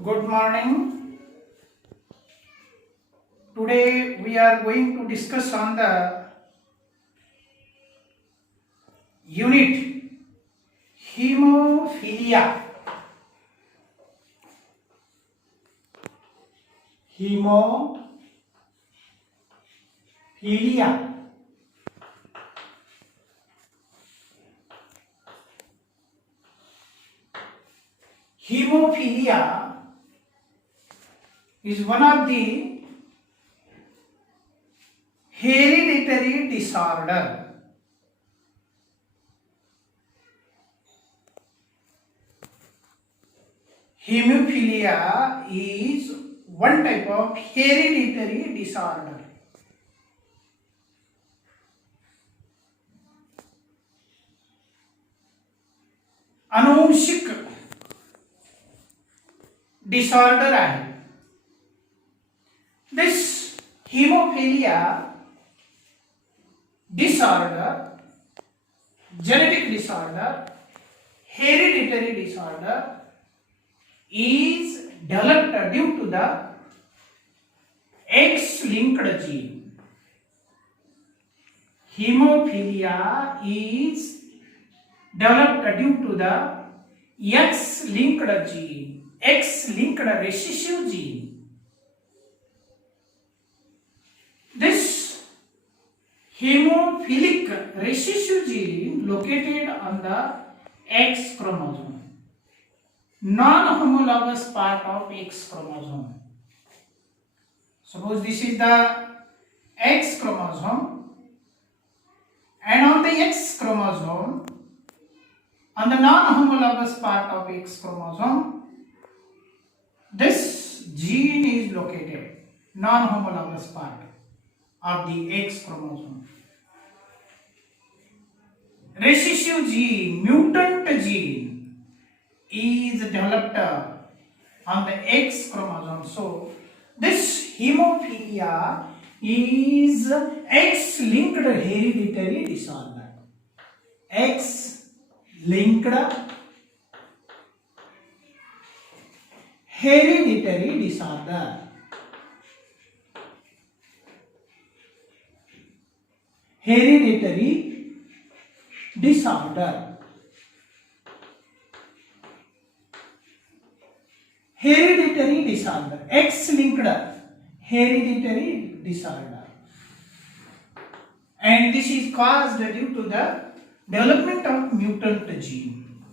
Good morning. Today we are going to discuss on the unit hemophilia. Hemophilia. Hemophilia is one of the hereditary disorder. Hemophilia is one type of hereditary disorder. अनुवंशिक disorder आहे. This hemophilia disorder, genetic disorder, hereditary disorder is developed due to the X-linked gene. Hemophilia is developed due to the X-linked gene, X-linked recessive gene. This hemophilic recessive gene located on the X chromosome, non-homologous part of X chromosome. Suppose this is the X chromosome, and on the X chromosome, on the non-homologous part of X chromosome, this gene is located, non-homologous part of the X chromosome. Recessive gene, mutant gene is developed on the X chromosome. So this hemophilia is X-linked hereditary disorder. X-linked hereditary disorder. Hereditary disorder. Hereditary disorder. X-linked hereditary disorder. And this is caused due to the development of mutant gene.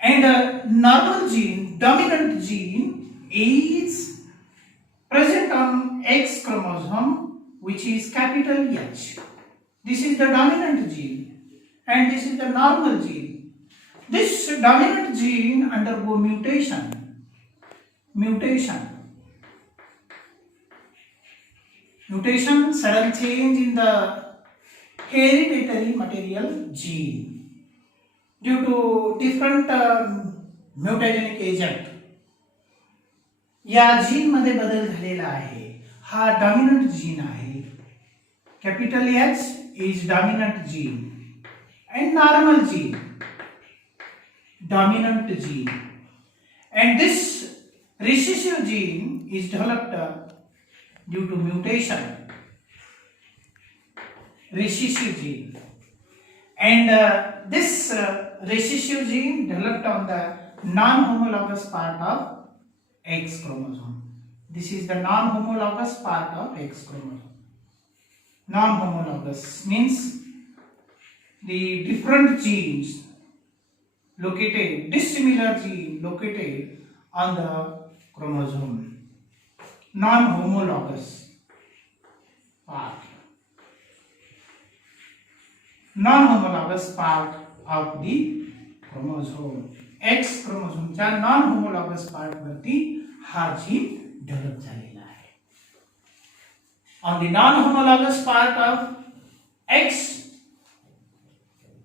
And a normal gene, dominant gene, is present on X chromosome, which is capital H. This is the dominant gene, and this is the normal gene. This dominant gene undergo mutation. Mutation, sudden change in the hereditary material gene due to different mutagenic agent. या gene मध्ये बदल झालेला आहे. हा dominant gene आहे. Capital H is dominant gene and normal gene, dominant gene, and this recessive gene is developed due to mutation, recessive gene, and this recessive gene developed on the non-homologous part of X chromosome. This is the non-homologous part of X chromosome. Non-homologous means the different genes located, dissimilar gene located on the chromosome. Non-homologous part. Non-homologous part of the chromosome. X chromosome च्या non-homologous part वरती हा gene develop झालेला आहे. On the non-homologous part of X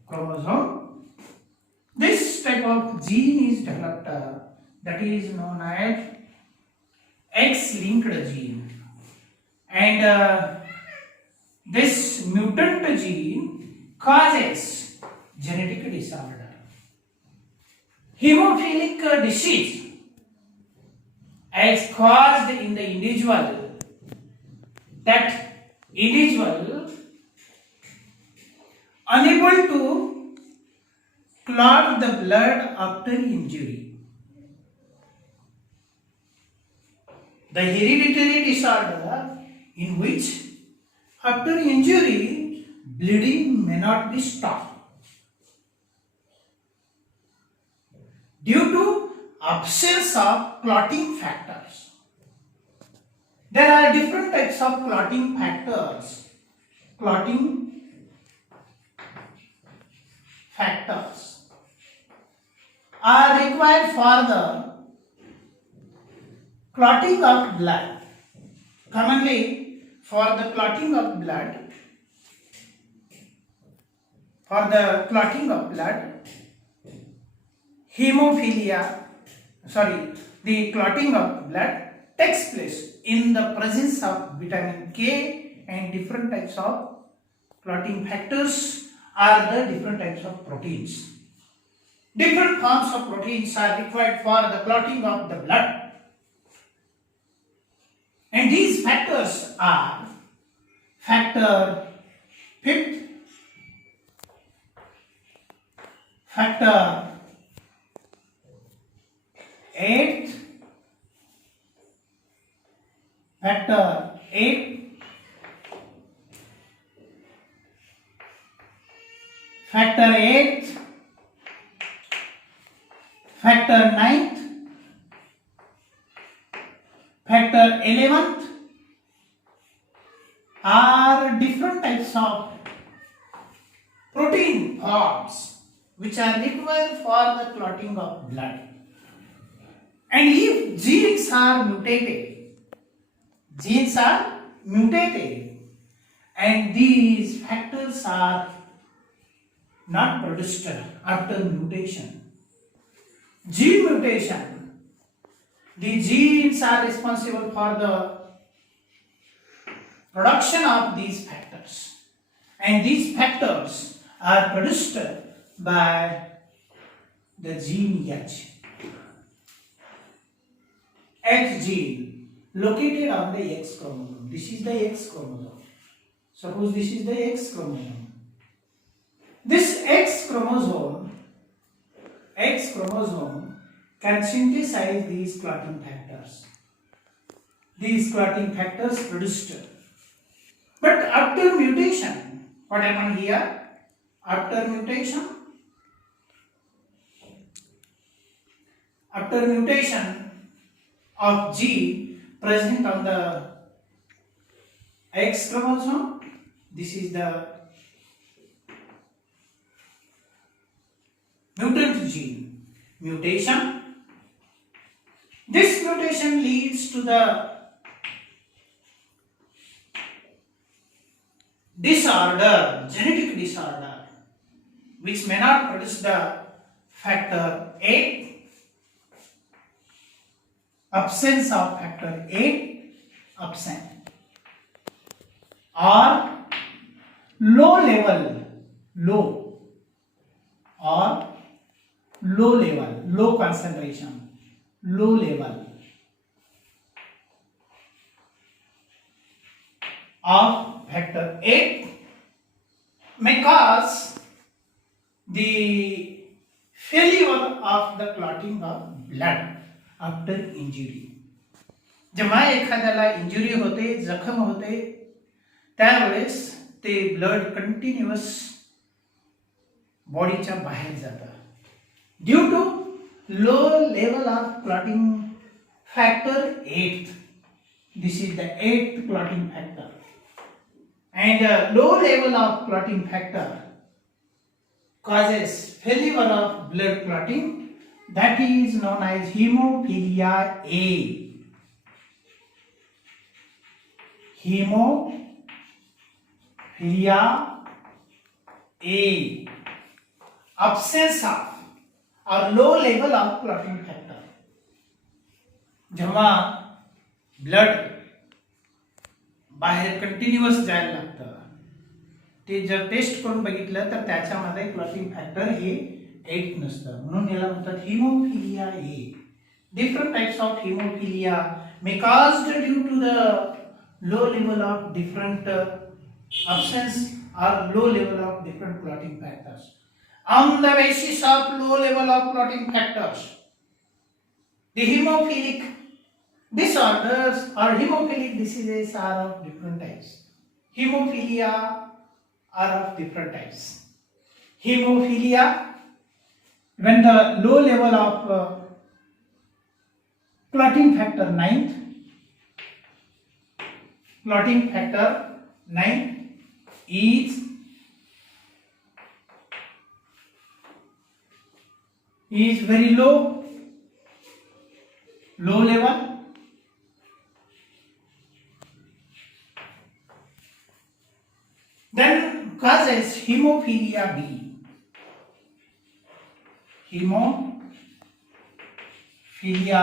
chromosome, this type of gene is developed that is known as X-linked gene, and this mutant gene causes genetic disorder. Hemophilic disease as caused in the individual, that individual unable to clot the blood after injury. The hereditary disorder in which after injury bleeding may not be stopped due to absence of clotting factors. There are different types of clotting factors. Clotting factors are required for the clotting of blood. Commonly, for the clotting of blood, the clotting of blood takes place in the presence of vitamin K, and different types of clotting factors are the different types of proteins. Different forms of proteins are required for the clotting of the blood, and these factors are factor fifth, factor 8, factor 8, factor 8, factor 9th, factor 11th are different types of protein forms which are required for the clotting of blood. And if genes are mutated, and these factors are not produced after mutation. Gene mutation, the genes are responsible for the production of these factors, and these factors are produced by the gene H gene located on the X chromosome. This is the X chromosome. Suppose this is the X chromosome. This X chromosome can synthesize these clotting factors. These clotting factors produced. But after mutation, what happened here? After mutation of gene present on the X chromosome, this is the mutant gene mutation. This mutation leads to the genetic disorder, which may not produce the factor 8, absence of factor 8, absent, or low concentration, low level of factor 8 may cause the failure of the clotting of blood after injury. जेव्हा एखाद्याला injury होते, जखम होते, त्यावेळेस ते blood continuous बॉडीच्या बाहेर जातं due to low level of clotting factor 8. This is the 8th clotting factor, and low level of clotting factor causes failure of blood clotting, that is known as hemophilia A. Hemophilia A, absence of or low level of clotting factor. जेव्हा blood बाहेर continuous जायला लागतं, ते जर test करून बघितलं तर त्याच्यामध्ये क्लॉटिंग फॅक्टर हे 8 नसतं, म्हणून याला म्हणतात haemophilia A, different types of hemophilia may caused due to the low level of different absence or low level of different clotting factors. On the basis of low level of clotting factors, the hemophilic disorders or hemophilic diseases are of different types. Hemophilia are of different types. Hemophilia, when the low level of clotting factor 9, clotting factor 9 is very low level, then causes hemophilia B. Hemophilia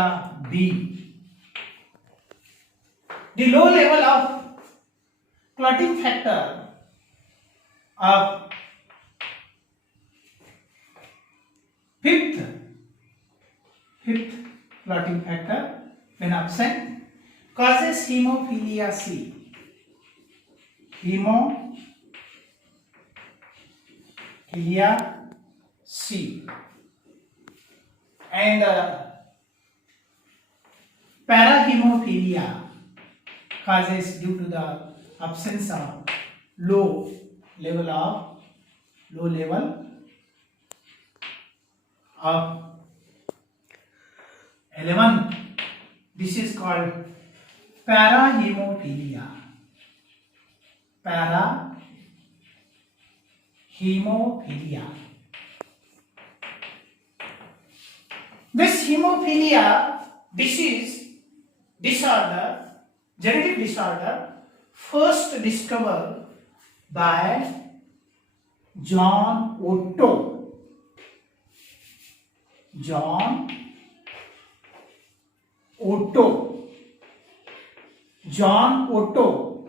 B. The low level of clotting factor of fifth clotting factor when absent causes hemophilia C. Hemophilia C. And parahemophilia causes due to the absence of low level of 11. This is called parahemophilia. Parahemophilia. This hemophilia disorder, genetic disorder, first discovered by John Otto. John Otto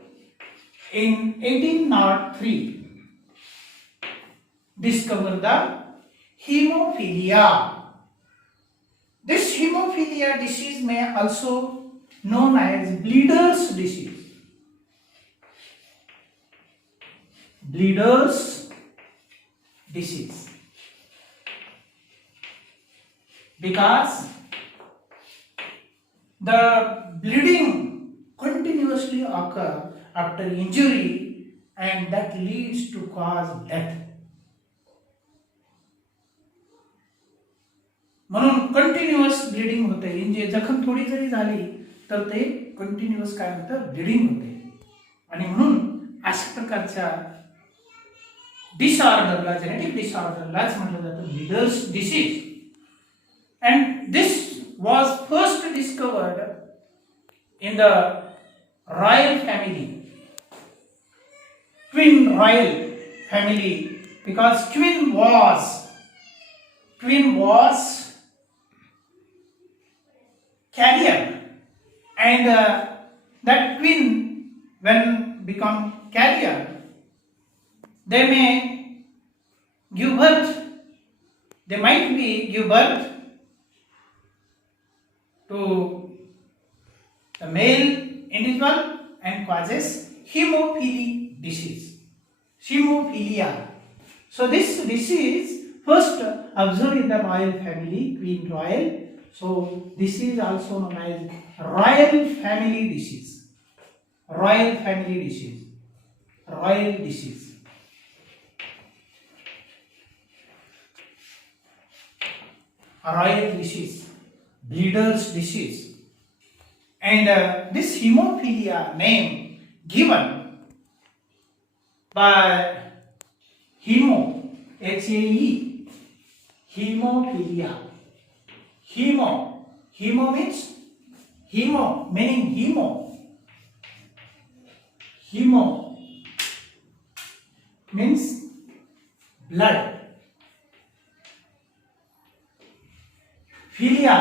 in 1803 discovered the hemophilia. This hemophilia disease may also known as bleeder's disease. Bleeder's disease, because the bleeding continuously occur after injury and that leads to cause death. म्हणून continuous bleeding होते. म्हणजे जखम थोडी जरी झाली तर ते continuous काय होतं, ब्लिडिंग होते. आणि म्हणून अशा प्रकारच्या डिसऑर्डरला, जेनेटिक डिसऑर्डरलाच म्हटलं जातं bleeders disease. And this was first discovered in the royal family, Queen royal family, because Queen was carrier, and that queen when become carrier, they might give birth to the male individual and causes hemophilic disease, hemophilia. So this disease first observed in the royal family, Queen royal. So this is also known as royal family disease. Royal disease. Royal disease. Bleeder's disease. And this hemophilia name given by hemo, H-A-E, hemophilia. Hemo means meaning hemo. Hemo means blood. Philia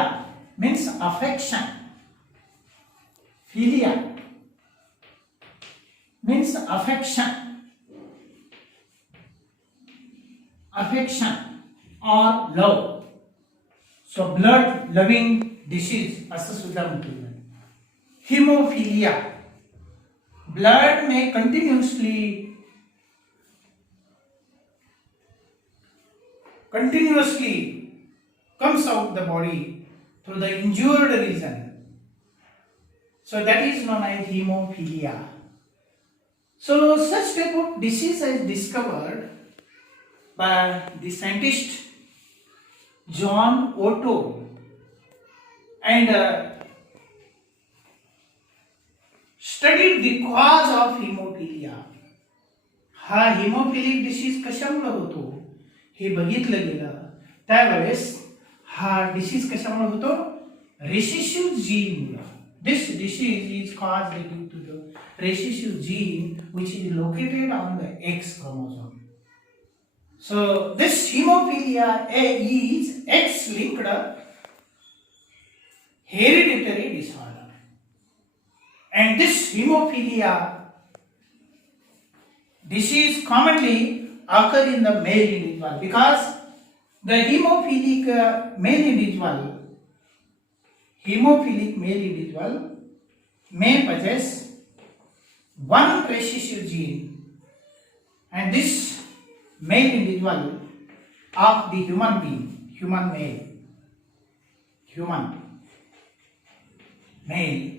means affection. Philia means affection or love. So blood loving disease असं सुद्धा म्हटलेलं आहे. Haemophilia, blood में continuously comes out the body through the injured region. So that is known as hemophilia. So such type of disease is discovered by the scientist John Otto and studied the cause of hemophilia. हा haemophilic disease कशामुळे होतो हे बघितलं गेलं. त्यावेळेस हा disease कशामुळे होतो? Recessive gene. This disease is caused due to the recessive gene which is located on the X chromosome. So this hemophilia is X-linked hereditary disorder, and this hemophilia disease commonly occur in the male individual because the hemophilic male individual may possess one recessive gene, and this male individual of the human male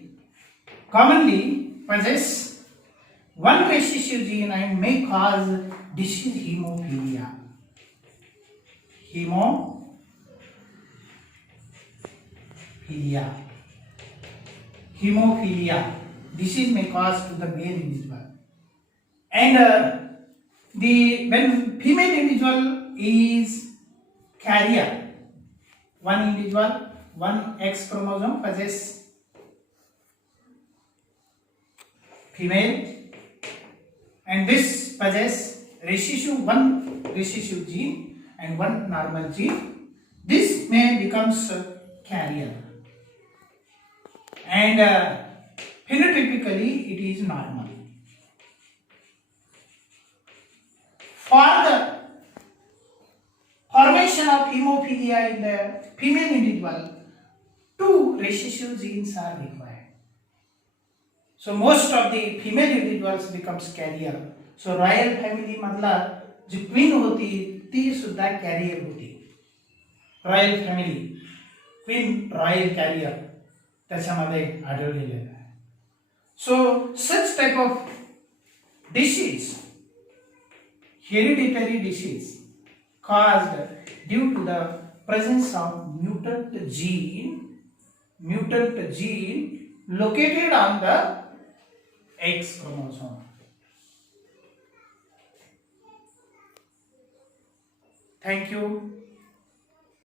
commonly possess one recessive gene and may cause disease hemophilia. Hemophilia disease may cause to the male individual, and when female individual is carrier, one individual, one X chromosome possess female, and this possess one recessive gene and one normal gene. This may becomes carrier, and phenotypically it is normal. For the formation of hemophilia in the female individual, two recessive genes are required. So most of the female individuals becomes carrier. So royal family मधला जी queen होती ती सुद्धा carrier होती. Royal family queen royal carrier त्याच्यामध्ये आढळलेले आहे. So such type of disease, hereditary disease caused due to the presence of mutant gene located on the X chromosome. Thank you.